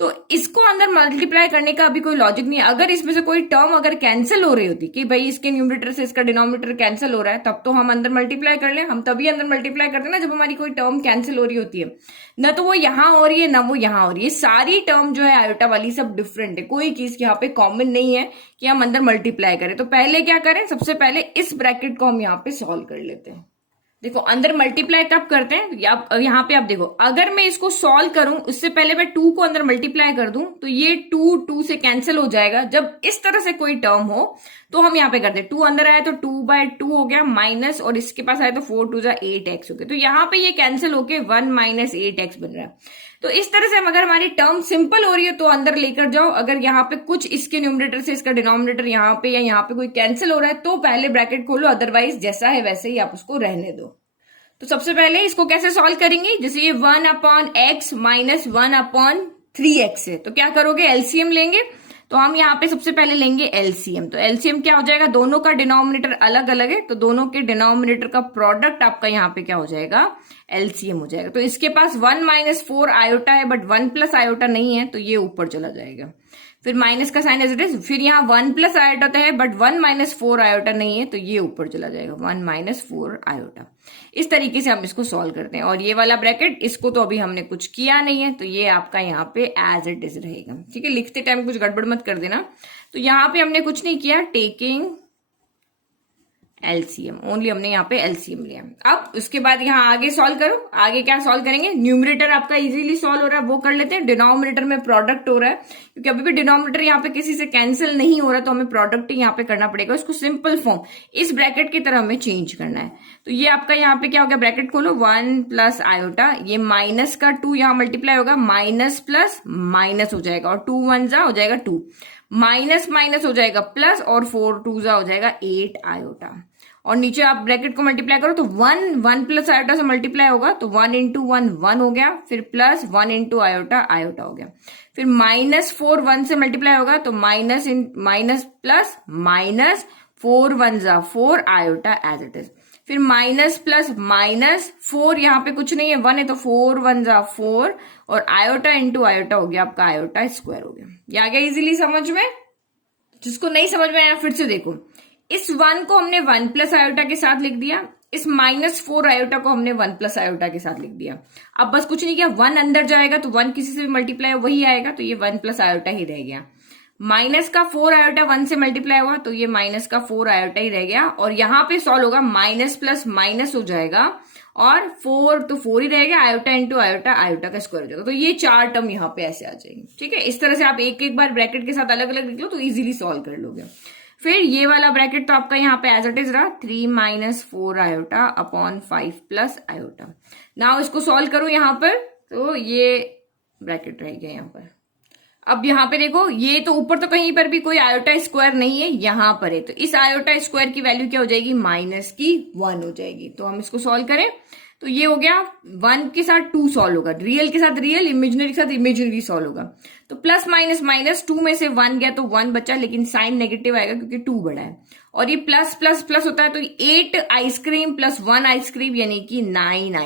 तो इसको अंदर मल्टीप्लाई करने का अभी कोई लॉजिक नहीं है। अगर इसमें से कोई टर्म अगर कैंसिल हो रही होती कि भाई इसके न्यूमरेटर से इसका डिनोमिनेटर कैंसिल हो रहा है, तब तो हम अंदर मल्टीप्लाई कर लें। हम तभी अंदर मल्टीप्लाई करते हैं ना जब हमारी कोई टर्म कैंसिल हो रही होती है, ना तो वो यहां हो रही है ना वो यहां हो रही है। सारी टर्म जो है आयोटा वाली सब डिफरेंट है, कोई चीज यहाँ पे कॉमन नहीं है कि हम अंदर मल्टीप्लाई करें। तो पहले क्या करें, सबसे पहले इस ब्रैकेट को हम यहाँ पे सॉल्व कर लेते हैं। देखो अंदर मल्टीप्लाई कब करते हैं, यहाँ पे आप देखो, अगर मैं इसको सॉल्व करूं उससे पहले मैं 2 को अंदर मल्टीप्लाई कर दूं तो ये 2 से कैंसिल हो जाएगा। जब इस तरह से कोई टर्म हो तो हम यहाँ पे करते हैं, 2 अंदर आया तो 2/2 हो गया माइनस, और इसके पास आया तो 4 2 8x हो गया। तो यहाँ पे ये कैंसिल होके 1 - 8x बन रहा है। तो इस तरह से हम, अगर हमारी टर्म सिंपल हो रही है तो अंदर लेकर जाओ, अगर यहाँ पे कुछ इसके न्यूमरेटर से इसका डिनोमिनेटर यहाँ पे या यहाँ पे कोई कैंसिल हो रहा है तो पहले ब्रैकेट खोलो, अदरवाइज जैसा है वैसे ही आप उसको रहने दो। तो सबसे पहले इसको कैसे सॉल्व करेंगे, जैसे ये 1/x माइनस 1/3x है, तो क्या करोगे, एलसीएम लेंगे। तो हम यहाँ पे सबसे पहले लेंगे एलसीएम। तो एलसीएम क्या हो जाएगा, दोनों का डिनोमिनेटर अलग अलग है तो दोनों के डिनोमिनेटर का प्रोडक्ट आपका यहाँ पे क्या हो जाएगा, एलसीएम हो जाएगा। तो इसके पास 1 - 4 आयोटा है बट 1 प्लस आयोटा नहीं है, तो ये ऊपर चला जाएगा। फिर माइनस का साइन एज इट इज, फिर यहाँ 1 प्लस आयोटा है बट 1 - 4 आयोटा नहीं है, तो ये ऊपर चला जाएगा 1 - 4 आयोटा। इस तरीके से हम इसको सॉल्व करते हैं। और ये वाला ब्रैकेट, इसको तो अभी हमने कुछ किया नहीं है तो ये आपका यहाँ पे एज इट इज रहेगा। ठीक है, लिखते टाइम कुछ गड़बड़ मत कर देना। तो यहाँ पे हमने कुछ नहीं किया, टेकिंग एलसीएम, ओनली हमने यहाँ पे एलसीएम लिया। अब उसके बाद यहाँ आगे सॉल्व करो, आगे क्या सॉल्व करेंगे, न्यूमरेटर आपका इजीली सॉल्व हो रहा है वो कर लेते हैं। डिनोमिनेटर में प्रोडक्ट हो रहा है क्योंकि अभी भी डिनोमिनेटर यहाँ पे किसी से कैंसिल नहीं हो रहा, तो हमें प्रोडक्ट ही यहाँ पे करना पड़ेगा। उसको सिंपल फॉर्म इस ब्रैकेट की तरह हमें चेंज करना है। तो ये आपका यहाँ पे क्या हो गया, ब्रैकेट खोलो, 1 प्लस आयोटा, ये माइनस का 2 यहाँ मल्टीप्लाई होगा, माइनस प्लस माइनस हो जाएगा और 2 1 जा हो जाएगा 2, माइनस माइनस हो जाएगा प्लस, और 4 2 जा हो जाएगा 8 आयोटा। और नीचे आप ब्रैकेट को मल्टीप्लाई करो तो 1 प्लस आयोटा से मल्टीप्लाई होगा तो 1 × 1 1 हो गया, फिर प्लस 1 × आयोटा आयोटा हो गया, फिर -4 1 से मल्टीप्लाई होगा तो माइनस प्लस माइनस 4 1 जा 4 आयोटा एज इट इज, फिर माइनस प्लस माइनस 4, यहाँ पे कुछ नहीं है 1 है तो 4 1 जा 4, और आयोटा × आयोटा हो गया आपका आयोटा स्क्वायर हो गया। ये आ गया इजीली समझ में। जिसको नहीं समझ में आया फिर से देखो, इस 1 को हमने 1 प्लस आयोटा के साथ लिख दिया, इस -4 आयोटा को हमने 1 प्लस आयोटा के साथ लिख दिया। अब बस कुछ नहीं किया, 1 अंदर जाएगा तो 1 किसी से भी मल्टीप्लाई वही आएगा, तो ये 1 प्लस आयोटा ही रह गया। माइनस का 4 आयोटा 1 से मल्टीप्लाई हुआ तो ये माइनस का 4 आयोटा ही रह गया, और यहाँ पे सॉल्व होगा माइनस प्लस माइनस हो जाएगा, और 4 तो 4 ही रहेगा, आयोटा × आयोटा आयोटा का स्क्वायर हो जाएगा। तो ये 4 टर्म यहाँ पे ऐसे आ जाएंगे। ठीक है, इस तरह से आप एक एक बार ब्रैकेट के साथ अलग अलग लिख लो तो इजीली सॉल्व कर लोगे। फिर ये वाला ब्रैकेट तो आपका यहाँ पे एज इट इज रहा, 3 - 4 iota upon 5 plus iota. Now इसको सॉल्व करो यहाँ पर, तो ये ब्रैकेट रह गया यहाँ पर। अब यहाँ पे देखो, ये तो ऊपर तो कहीं पर भी कोई आयोटा स्क्वायर नहीं है, यहाँ पर है, तो इस आयोटा स्क्वायर की वैल्यू क्या हो जाएगी, -1 हो जाएगी। तो हम इसको सॉल्व करें तो ये हो गया, 1 के साथ 2 सॉल्व होगा, रियल के साथ रियल, इमेजिनरी के साथ इमेजिनरी सॉल्व होगा। तो प्लस माइनस माइनस, 2 में से 1 गया तो 1 बचा, लेकिन साइन नेगेटिव आएगा क्योंकि 2 बड़ा है, और ये प्लस प्लस प्लस होता है तो 8 आइसक्रीम प्लस 1 आइसक्रीम यानी कि 9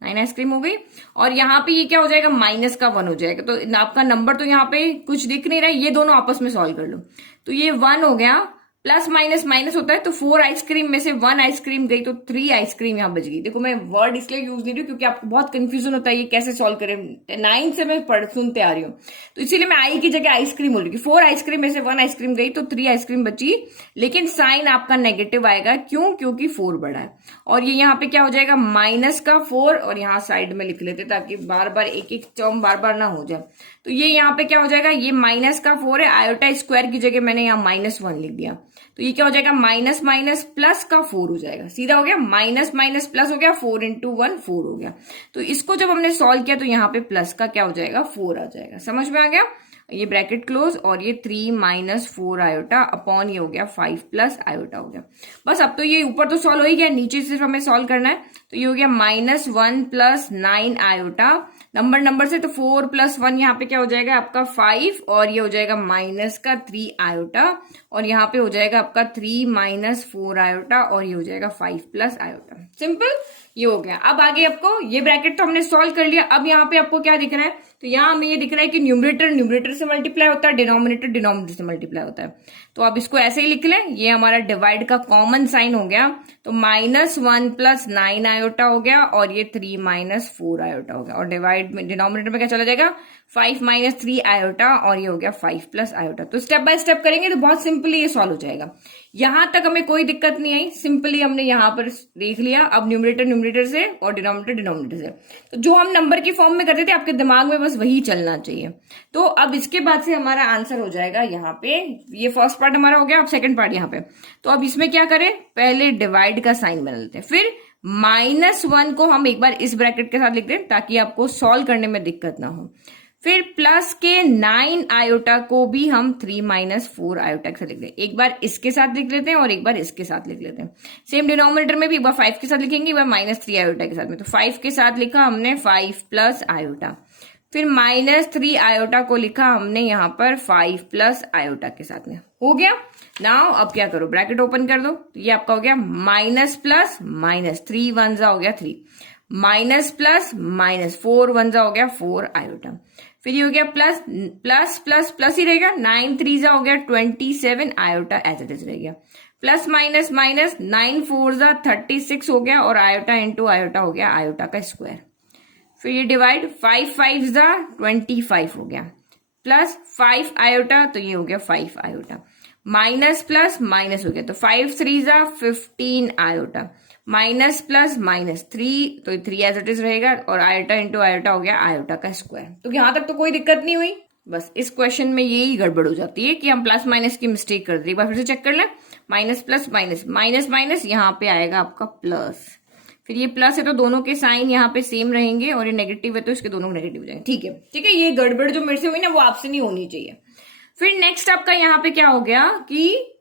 आइसक्रीम हो गई। और यहाँ पे ये क्या हो जाएगा, माइनस का 1 हो जाएगा। तो आपका नंबर तो यहाँ पे कुछ दिख नहीं रहा है, ये दोनों आपस में सॉल्व कर लो। तो ये 1 हो गया, प्लस माइनस माइनस होता है तो 4 आइसक्रीम में से 1 आइसक्रीम गई तो 3 आइसक्रीम यहाँ बच गई। देखो मैं वर्ड इसलिए यूज नहीं रही हूँ क्योंकि आपको बहुत कंफ्यूजन होता है ये कैसे सॉल्व करें, 9 से मैं सुनते आ रही हूँ, तो इसीलिए मैं आई की जगह आइसक्रीम बोल रही हूँ। 4 आइसक्रीम में से 1 आइसक्रीम गई तो 3 आइसक्रीम बची, लेकिन साइन आपका नेगेटिव आएगा, क्यों, क्योंकि 4 बड़ा है। और ये यहाँ पे क्या हो जाएगा, माइनस का 4, और यहाँ साइड में लिख लेते ताकि बार बार एक एक टर्म बार बार ना हो जाए। तो ये यहाँ पे क्या हो जाएगा, ये माइनस का 4 है, आयोटा स्क्वायर की जगह मैंने यहाँ -1 लिख दिया, तो ये क्या हो जाएगा, माइनस माइनस प्लस का 4 हो जाएगा, सीधा हो गया, माइनस माइनस प्लस हो गया, 4 × 1 4 हो गया। तो इसको जब हमने सॉल्व किया तो यहाँ पे प्लस का क्या हो जाएगा, 4 आ जाएगा। समझ में आ गया। ये ब्रैकेट क्लोज और ये 3 माइनस 4 आयोटा अपॉन ये हो गया 5 प्लस आयोटा हो गया। बस अब तो ये ऊपर तो सॉल्व हो ही गया, नीचे सिर्फ हमें सॉल्व करना है। तो ये हो गया -1 प्लस 9 आयोटा, नंबर से तो 4 प्लस 1 यहाँ पे क्या हो जाएगा आपका 5, और ये हो जाएगा माइनस का 3 आयोटा, और यहाँ पे हो जाएगा आपका 3 माइनस 4 आयोटा, और ये हो जाएगा 5 प्लस आयोटा। सिंपल, ये हो गया। अब आगे आपको ये ब्रैकेट तो हमने सॉल्व कर लिया। अब यहाँ पे आपको क्या दिख रहा है, तो यहाँ हमें ये दिख रहा है कि न्यूमरेटर से मल्टीप्लाई होता है, डिनोमिनेटर से मल्टीप्लाई होता है। तो अब इसको ऐसे ही लिख लें, ये हमारा डिवाइड का कॉमन साइन हो गया, तो -1 प्लस 9 आयोटा हो गया, और ये 3 माइनस 4 आयोटा हो गया, और डिवाइड में डिनोमिनेटर में क्या चला जाएगा 5 माइनस 3 आयोटा, और ये हो गया 5 प्लस आयोटा। तो स्टेप बाय स्टेप करेंगे तो बहुत सिंपली ये सॉल्व हो जाएगा। यहां तक हमें कोई दिक्कत नहीं आई, सिंपली हमने यहाँ पर देख लिया। अब न्यूमरेटर से और डिनोमिनेटर से, तो जो हम नंबर की फॉर्म में करते थे आपके दिमाग में बस वही चलना चाहिए। तो अब इसके बाद से हमारा आंसर हो जाएगा यहाँ पे, ये फर्स्ट पार्ट हमारा हो गया। अब सेकंड पार्ट यहाँ पे, तो अब इसमें क्या करें, पहले डिवाइड का साइन बना लेते हैं, फिर -1 को हम एक बार इस ब्रैकेट के साथ लिख दें ताकि आपको सॉल्व करने में दिक्कत ना हो। फिर प्लस के 9 आयोटा को भी हम 3 माइनस 4 आयोटा के साथ लिख दें। एक बार इसके साथ लिख लेते हैं और एक बार इसके साथ लिख लेते हैं। सेम डिनोमिनेटर में भी एक बार 5 के साथ लिखेंगे, एक बार -3 आयोटा के साथ में। तो 5 के साथ लिखा हमने 5 प्लस आयोटा, फिर -3 आयोटा को लिखा हमने यहाँ पर 5 प्लस आयोटा के साथ में। हो गया। नाउ अब क्या करो, ब्रैकेट ओपन कर दो, तो ये आपका हो गया माइनस प्लस माइनस, 3 1 हो गया 3, माइनस प्लस माइनस, 4 1 हो गया 4 आयोटा, फिर ये हो गया प्लस प्लस प्लस प्लस ही रहेगा, 9 3 हो गया 27 आयोटा एज इट इज रह गया, प्लस माइनस माइनस, 9 4 36 हो गया, और आयोटा इंटू आयोटा हो गया आयोटा का स्क्वायर। फिर ये डिवाइड, 5 5 25 हो गया, प्लस 5 आयोटा, तो ये हो गया 5 आयोटा, माइनस प्लस माइनस हो गया, तो 5 3 15 आयोटा, माइनस प्लस माइनस 3, तो 3 एज इट इज रहेगा, और आयोटा इंटू आयोटा हो गया आयोटा का स्क्वायर। तो यहां तक तो कोई दिक्कत नहीं हुई। बस इस क्वेश्चन में यही गड़बड़ हो जाती है कि हम प्लस माइनस की मिस्टेक कर दी। एक बार फिर से चेक कर लें, minus plus minus, minus minus यहाँ पे आएगा आपका प्लस, फिर ये प्लस है तो दोनों के साइन यहाँ पे सेम रहेंगे, और ये नेगेटिव है तो इसके दोनों नेगेटिव हो जाएंगे। ठीक है, ठीक है, ये गड़बड़ जो मेरे से हुई ना वो आपसे नहीं होनी चाहिए। फिर नेक्स्ट आपका यहाँ पे क्या हो गया कि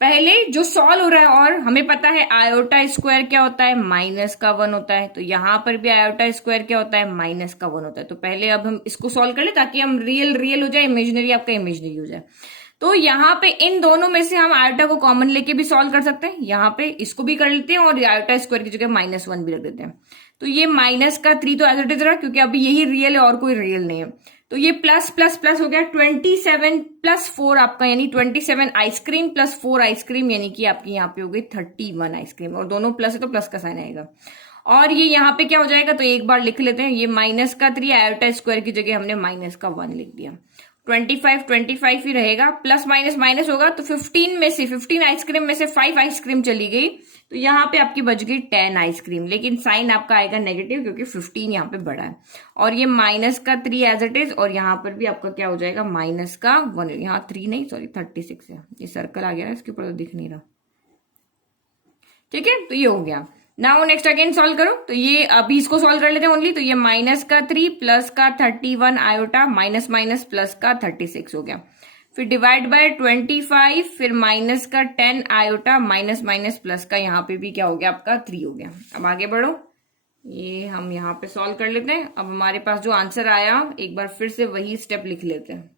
पहले जो सॉल्व हो रहा है, और हमें पता है आयोटा स्क्वायर क्या होता है, माइनस का 1 होता है, तो यहां पर भी आयोटा स्क्वायर क्या होता है, माइनस का 1 होता है। तो पहले अब हम इसको सॉल्व कर ले ताकि हम रियल हो जाए, इमेजिनरी आपका इमेजिनरी हो जाए। तो यहाँ पे इन दोनों में से हम आयोटा को कॉमन लेके भी सॉल्व कर सकते हैं, यहाँ पे इसको भी कर लेते हैं, और आयोटा स्क्वायर की जगह -1 भी रख देते हैं। तो ये माइनस का 3 तो एज इट इज रहा, क्योंकि अभी यही रियल है और कोई रियल नहीं है। तो ये प्लस प्लस प्लस हो गया, 27 प्लस 4 आपका, यानी 27 आइसक्रीम प्लस 4 आइसक्रीम, यानी कि आपकी यहाँ पे हो गई 31 आइसक्रीम, और दोनों प्लस है तो प्लस का साइन आएगा। और ये यहाँ पे क्या हो जाएगा, तो एक बार लिख लेते हैं, ये माइनस का 3 आयोटा स्क्वायर की जगह हमने माइनस का 1 लिख दिया, 25 ही रहेगा, प्लस माइनस माइनस होगा, तो 15 आइसक्रीम में से 5 आइसक्रीम चली गई, तो यहाँ पे आपकी बच गई 10 आइसक्रीम, लेकिन साइन आपका आएगा नेगेटिव क्योंकि 15 यहाँ पे बड़ा है, और ये माइनस का 3 एज इट इज, और यहाँ पर भी आपका क्या हो जाएगा माइनस का 1, यहाँ 3 नहीं सॉरी 36 है, ये सर्कल आ गया ना इसके ऊपर, तो दिख नहीं रहा। ठीक है, तो ये हो गया। नाउ नेक्स्ट अगेन सॉल्व करो, तो ये अभी इसको सॉल्व कर लेते हैं ओनली। तो ये माइनस का 3 प्लस का 31 आयोटा, माइनस माइनस प्लस का 36 हो गया, फिर डिवाइड बाय 25, फिर माइनस का 10 आयोटा, माइनस माइनस प्लस का यहाँ पे भी क्या हो गया आपका 3 हो गया। अब आगे बढ़ो, ये हम यहाँ पे सॉल्व कर लेते हैं। अब हमारे पास जो आंसर आया, एक बार फिर से वही स्टेप लिख लेते हैं।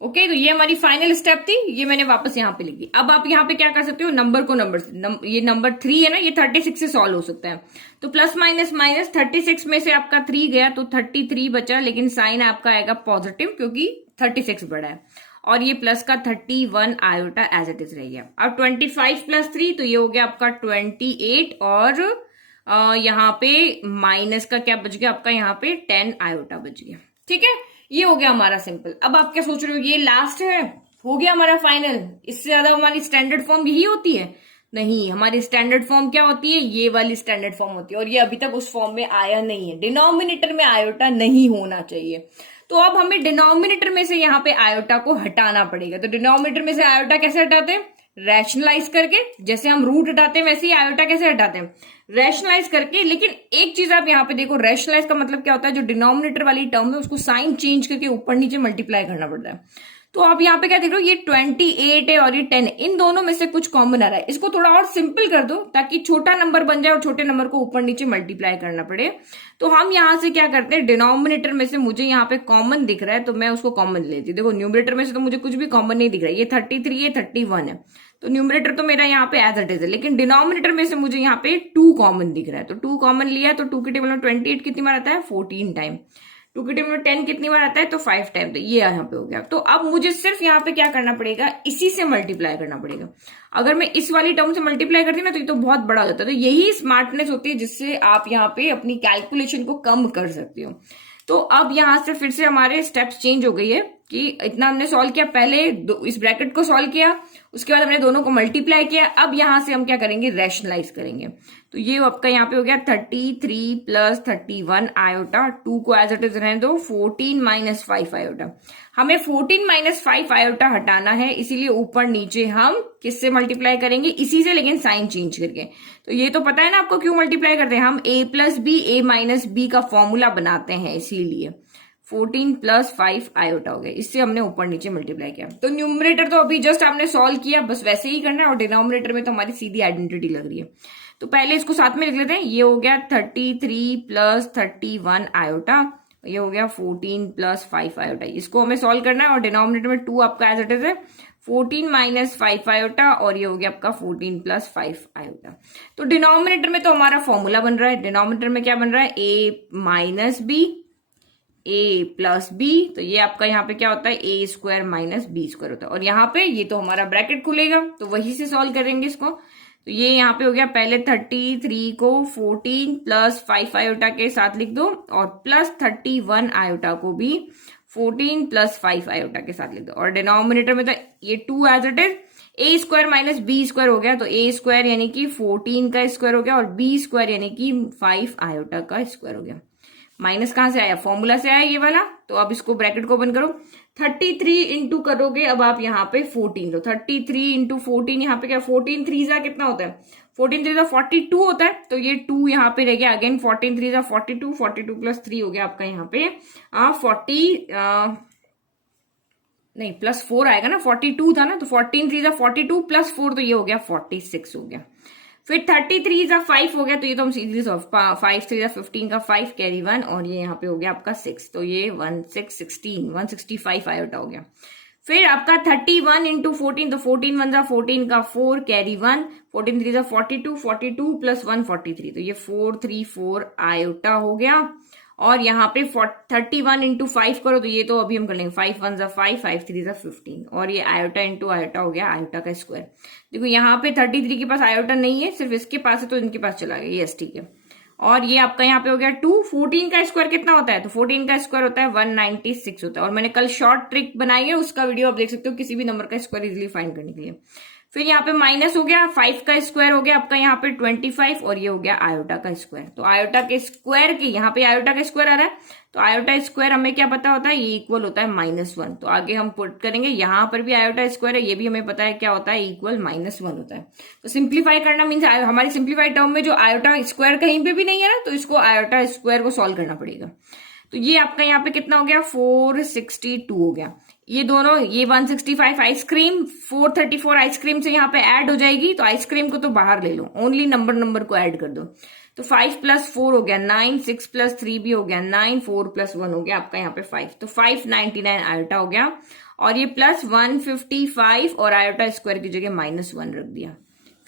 ओके, तो ये हमारी फाइनल स्टेप थी, ये मैंने वापस यहाँ पे लिख दी। अब आप यहाँ पे क्या कर सकते हो, नंबर को नंबर से, ये नंबर 3 है ना, ये 36 से सॉल्व हो सकता है। तो प्लस माइनस माइनस, 36 में से आपका 3 गया तो 33 बचा, लेकिन साइन आपका आएगा पॉजिटिव क्योंकि 36 बड़ा है, और ये प्लस का 31 आयोटा एज इट इज रह गया। अब 25 प्लस 3, तो ये हो गया आपका 28, और यहाँ पे माइनस का क्या बच गया आपका, यहाँ पे 10 आयोटा बच गया। ठीक है, ये हो गया हमारा सिंपल। अब आप क्या सोच रहे हो, ये लास्ट है, हो गया हमारा फाइनल, इससे ज्यादा हमारी स्टैंडर्ड फॉर्म यही होती है? नहीं, हमारी स्टैंडर्ड फॉर्म क्या होती है, ये वाली स्टैंडर्ड फॉर्म होती है, और ये अभी तक उस फॉर्म में आया नहीं है। डिनोमिनेटर में आयोटा नहीं होना चाहिए, तो अब हमें डिनोमिनेटर में से यहाँ पे आयोटा को हटाना पड़ेगा। तो डिनोमिनेटर में से आयोटा कैसे हटाते हैं, रैशनलाइज करके, जैसे हम रूट हटाते हैं वैसे ही आयोटा कैसे हटाते हैं, रैशनलाइज करके। लेकिन एक चीज आप यहाँ पे देखो, रैशनलाइज का मतलब क्या होता है, जो डिनोमिनेटर वाली टर्म है उसको साइन चेंज करके ऊपर नीचे मल्टीप्लाई करना पड़ता है। तो आप यहाँ पे क्या देख रहे हो, ये 28 है और ये 10 है, इन दोनों में से कुछ कॉमन आ रहा है। इसको थोड़ा और सिंपल कर दो ताकि छोटा नंबर बन जाए और छोटे नंबर को ऊपर नीचे मल्टीप्लाई करना पड़े। तो हम यहाँ से क्या करते हैं, डिनोमिनेटर में से मुझे यहाँ पे कॉमन दिख रहा है तो मैं उसको कॉमन लेती हूँ। देखो न्यूमरेटर में से तो मुझे कुछ भी कॉमन नहीं दिख रहा है, ये 33 है, 31 है, तो न्यूमरेटर तो मेरा यहाँ पे एज इट इज है, लेकिन डिनोमिनेटर में से मुझे यहाँ पे 2 कॉमन दिख रहा है। तो 2 कॉमन लिया तो 2 के टेबल में 28 कितनी बार आता है, 14 टाइम। 2 के टेबल में 10 कितनी बार आता है, तो 5 टाइम। तो ये यहाँ पे हो गया। तो अब मुझे सिर्फ यहाँ पे क्या करना पड़ेगा, इसी से मल्टीप्लाई करना पड़ेगा। अगर मैं इस वाली टर्म से मल्टीप्लाई करती ना तो ये तो बहुत बड़ा हो जाता है। तो यही स्मार्टनेस होती है जिससे आप यहाँ पे अपनी कैलकुलेशन को कम कर सकते हो। तो अब यहां से फिर से हमारे स्टेप्स चेंज हो गई है कि इतना हमने सॉल्व किया, पहले इस ब्रैकेट को सॉल्व किया, उसके बाद हमने दोनों को मल्टीप्लाई किया। अब यहां से हम क्या करेंगे, रैशनलाइज करेंगे। तो ये आपका यहाँ पे हो गया 33 प्लस 31 आयोटा, 2 को एज इट इज रहने दो, 14 माइनस 5 आयोटा। हमें 14 माइनस 5 आयोटा हटाना है, इसीलिए ऊपर नीचे हम किससे मल्टीप्लाई करेंगे, इसी से, लेकिन साइन चेंज करके। तो ये तो पता है ना आपको क्यों मल्टीप्लाई करते हैं, हम a plus B, a minus B का फॉर्मूला बनाते हैं, इसीलिए 14 प्लस 5 आयोटा हो गया, इससे हमने ऊपर नीचे मल्टीप्लाई किया। तो न्यूमरेटर तो अभी जस्ट हमने सॉल्व किया, बस वैसे ही करना है, और डिनोमिनेटर में तो हमारी सीधी आइडेंटिटी लग रही है। तो पहले इसको साथ में लिख लेते हैं। ये हो गया 33 प्लस 31 आयोटा, ये हो गया 14 प्लस 5 आयोटा। इसको हमें सॉल्व करना है, और डिनोमिनेटर में 2 आपका एज इट इज है, 14 माइनस 5 आयोटा, और ये हो गया आपका 14 प्लस 5 आयोटा। तो डिनोमिनेटर में तो हमारा फॉर्मूला बन रहा है, डिनोमिनेटर में क्या बन रहा है, a minus B, a plus B. तो ये आपका यहाँ पे क्या होता है, a square minus B square होता है, और यहाँ पे ये तो हमारा ब्रैकेट खुलेगा, तो वही से सॉल्व करेंगे इसको। तो ये यहाँ पे हो गया, पहले 33 को 14 प्लस 5 आयोटा के साथ लिख दो, और प्लस 31 आयोटा को भी 14 प्लस 5 आयोटा के साथ लिख दो। और डिनोमिनेटर में तो ये 2 as it is, a square minus B square हो गया, तो a स्क्वायर यानी कि 14 का स्क्वायर हो गया, और b स्क्वायर यानी कि 5 आयोटा का स्क्वायर हो गया। माइनस कहां से आया, फॉर्मूला से आया ये वाला। तो अब इसको ब्रैकेट को बंद करो, 33 इंटू करोगे अब आप यहाँ पे 14, तो 33 इंटू 14, यहाँ पे क्या 14 3 जा कितना होता है, 14 3 जा 42 होता है। तो ये 2 यहाँ पे रह गया, अगेन 14 3 जा 42, 42 प्लस 3 हो गया आपका यहाँ पे 40 नहीं प्लस 4 आएगा ना, 42 था ना, तो 14 3 जा 42 प्लस 4, तो ये हो गया 46 हो गया। फिर 33 जा 5 हो गया, तो ये तो हम सीधे 5 3 जा 15 का 5 कैरी 1, और ये यहाँ पे हो गया आपका 6, तो ये 165 आयोटा हो गया। फिर आपका 31 इंटू 14, तो 14 1 जा 14 का 4 कैरी 1, 14 3 जा 42, 42 प्लस 1 43, तो ये 434 आयोटा हो गया। और यहाँ पे 31 इंटू 5 करो, तो ये तो अभी हम कर लेंगे, 5 1 जा 5, 5 3 जा 15, और ये आयोटा इंटू आयोटा हो गया, आयोटा का स्क्वायर। देखो यहाँ पे 33 के पास आयोटा नहीं है, सिर्फ इसके पास है, तो इनके पास चला गया, यस ठीक है। और ये आपका यहाँ पे हो गया 2, 14 का स्क्वायर कितना होता है, तो 14 का स्क्वायर होता है 196 होता है, और मैंने कल शॉर्ट ट्रिक बनाई है, उसका वीडियो आप देख सकते हो, किसी भी नंबर का स्क्वायर इजिली फाइंड करने के लिए। फिर यहाँ पे माइनस हो गया, 5 का स्क्वायर हो गया आपका यहाँ पे 25, और ये हो गया आयोटा का स्क्वायर। तो आयोटा के स्क्वायर के यहाँ पे आयोटा का स्क्वायर आ रहा है, तो आयोटा स्क्वायर हमें क्या पता होता है, ये इक्वल होता है -1। तो आगे हम पुट करेंगे, यहाँ पर भी आयोटा स्क्वायर है, ये भी हमें पता है क्या होता है, इक्वल -1 होता है। तो सिंप्लीफाई करना मीन्स हमारी सिंप्लीफाइड टर्म में जो आयोटा स्क्वायर कहीं पे भी नहीं है ना, तो इसको आयोटा स्क्वायर को सॉल्व करना पड़ेगा। तो ये आपका यहाँ पे कितना हो गया, 462 हो गया। ये दोनों, ये 165 आइसक्रीम 434 आइसक्रीम से यहाँ पे ऐड हो जाएगी, तो आइसक्रीम को तो बाहर ले लो, ओनली नंबर को ऐड कर दो। तो 5 प्लस 4 हो गया 9, 6 प्लस 3 भी हो गया 9, 4 प्लस 1 हो गया आपका यहाँ पे 5, तो 599 आयोटा हो गया। और ये प्लस 155 और आयोटा स्क्वायर की जगह -1 रख दिया।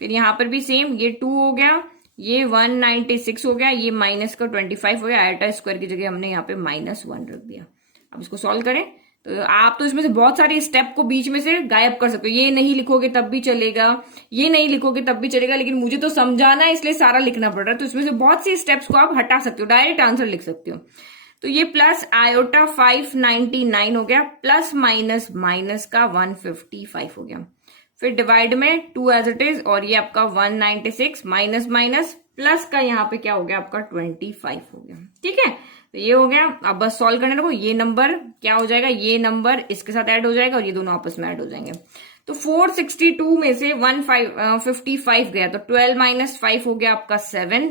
फिर यहाँ पर भी सेम, ये 2 हो गया, ये 196 हो गया, ये माइनस का 25 हो गया, आयोटा स्क्वायर की जगह हमने यहाँ पे -1 रख दिया। अब इसको सॉल्व करें, तो आप तो इसमें से बहुत सारे स्टेप को बीच में से गायब कर सकते हो, ये नहीं लिखोगे तब भी चलेगा, ये नहीं लिखोगे तब भी चलेगा, लेकिन मुझे तो समझाना है इसलिए सारा लिखना पड़ रहा है। तो इसमें से बहुत सी स्टेप्स को आप हटा सकते हो, डायरेक्ट आंसर लिख सकते हो। तो ये प्लस आयोटा 599 हो गया, प्लस माइनस माइनस का 155 हो गया। फिर डिवाइड में 2 एज इट इज, और ये आपका 196 माइनस माइनस प्लस का यहाँ पे क्या हो गया आपका 25 हो गया। ठीक है, तो ये हो गया। अब बस सॉल्व करने लगो, ये नंबर क्या हो जाएगा, ये नंबर इसके साथ ऐड हो जाएगा, और ये दोनों आपस में ऐड हो जाएंगे। तो 462 में से 155 गया, तो 12 माइनस 5 हो गया आपका 7,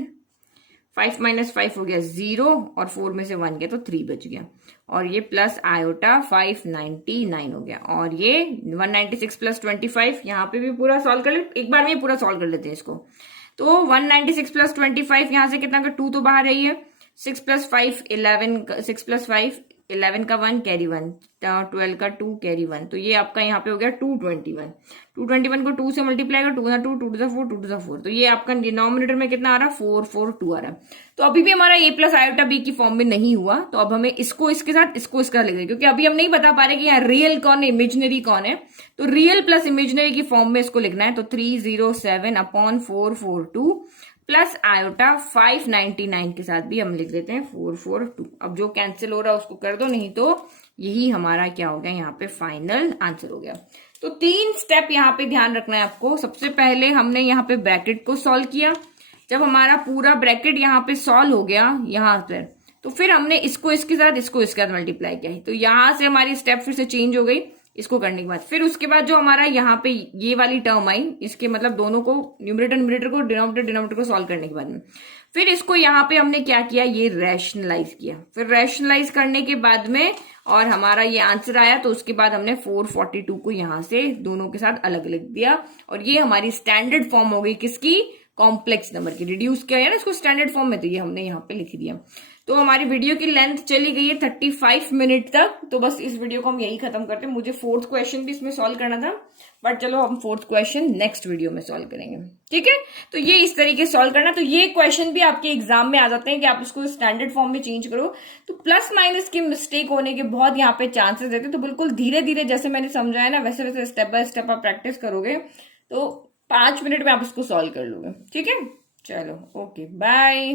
5 माइनस 5 हो गया 0, और 4 में से 1 गया तो 3 बच गया, और ये प्लस आयोटा 599 हो गया, और ये 196 प्लस 25, यहाँ पे भी पूरा सॉल्व कर ले, एक बार में पूरा सॉल्व कर लेते हैं इसको। तो 196 प्लस 25, यहां से कितना का 2 तो बाहर रही है, 6 प्लस 5 11, 6 प्लस 5 11 का 1 कैरी 1, 12 का 2 कैरी 1, तो ये आपका यहाँ पे हो गया 221। 221 को 2 से मल्टीप्लाई कर, 2 2 2 2 4 2 2 4, तो ये आपका डिनोमिनेटर में कितना आ रहा है 442 आ रहा है। तो अभी भी हमारा a प्लस आयोटा b की फॉर्म में नहीं हुआ, तो अब हमें इसको इसके साथ इसको इसका लिख देंगे, क्योंकि अभी हम नहीं बता पा रहे कि यहाँ रियल कौन है इमेजिनरी कौन है, तो रियल प्लस इमेजिनरी की फॉर्म में इसको लिखना है। तो 307 अपॉन 442 प्लस आयोटा 599 के साथ भी हम लिख देते हैं 442। अब जो कैंसिल हो रहा है उसको कर दो, नहीं तो यही हमारा क्या हो गया यहाँ पे फाइनल आंसर हो गया। तो 3 स्टेप यहाँ पे ध्यान रखना है आपको। सबसे पहले हमने यहाँ पे ब्रैकेट को सॉल्व किया, जब हमारा पूरा ब्रैकेट यहाँ पे सॉल्व हो गया यहाँ पर, तो फिर हमने इसको इसके साथ इसको इसके साथ मल्टीप्लाई किया, तो यहां से हमारी स्टेप फिर से चेंज हो गई इसको करने के बाद। फिर उसके बाद जो हमारा यहाँ पे ये वाली टर्म आई, इसके मतलब दोनों को न्यूमरेटर को डिनोमिनेटर को सॉल्व करने के बाद में फिर इसको यहाँ पे हमने क्या किया, ये रैशनलाइज किया। फिर रैशनलाइज करने के बाद में और हमारा ये आंसर आया, तो उसके बाद हमने 442 को यहाँ से दोनों के साथ अलग लिख दिया, और ये हमारी स्टैंडर्ड फॉर्म हो गई किसकी, कॉम्प्लेक्स नंबर की। रिड्यूस किया है ना इसको स्टैंडर्ड फॉर्म में, तो ये हमने यहाँ पे लिख दिया। तो हमारी वीडियो की लेंथ चली गई है 35 मिनट तक, तो बस इस वीडियो को हम यही खत्म करते हैं। मुझे 4th क्वेश्चन भी इसमें सॉल्व करना था, बट चलो हम 4th क्वेश्चन नेक्स्ट वीडियो में सॉल्व करेंगे, ठीक है। तो ये इस तरीके से सॉल्व करना। तो ये क्वेश्चन भी आपके एग्जाम में आ जाते हैं कि आप इसको स्टैंडर्ड फॉर्म में चेंज करो, तो प्लस माइनस की मिस्टेक होने के बहुत यहाँ पे चांसेस रहते हैं। तो बिल्कुल धीरे धीरे जैसे मैंने समझाया ना, वैसे वैसे स्टेप बाय स्टेप आप प्रैक्टिस करोगे तो 5 मिनट में आप इसको सॉल्व कर लोगे, ठीक है। चलो ओके बाय।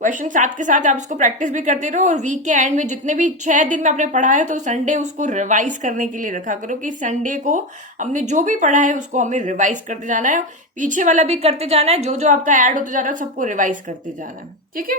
क्वेश्चन साथ के साथ आप इसको प्रैक्टिस भी करते रहो, और वीक के एंड में जितने भी 6 दिन में आपने पढ़ा है, तो संडे उसको रिवाइज करने के लिए रखा करो, कि संडे को हमने जो भी पढ़ा है उसको हमें रिवाइज करते जाना है, पीछे वाला भी करते जाना है, जो जो आपका ऐड होते जा रहा है सबको रिवाइज करते जाना है, ठीक है।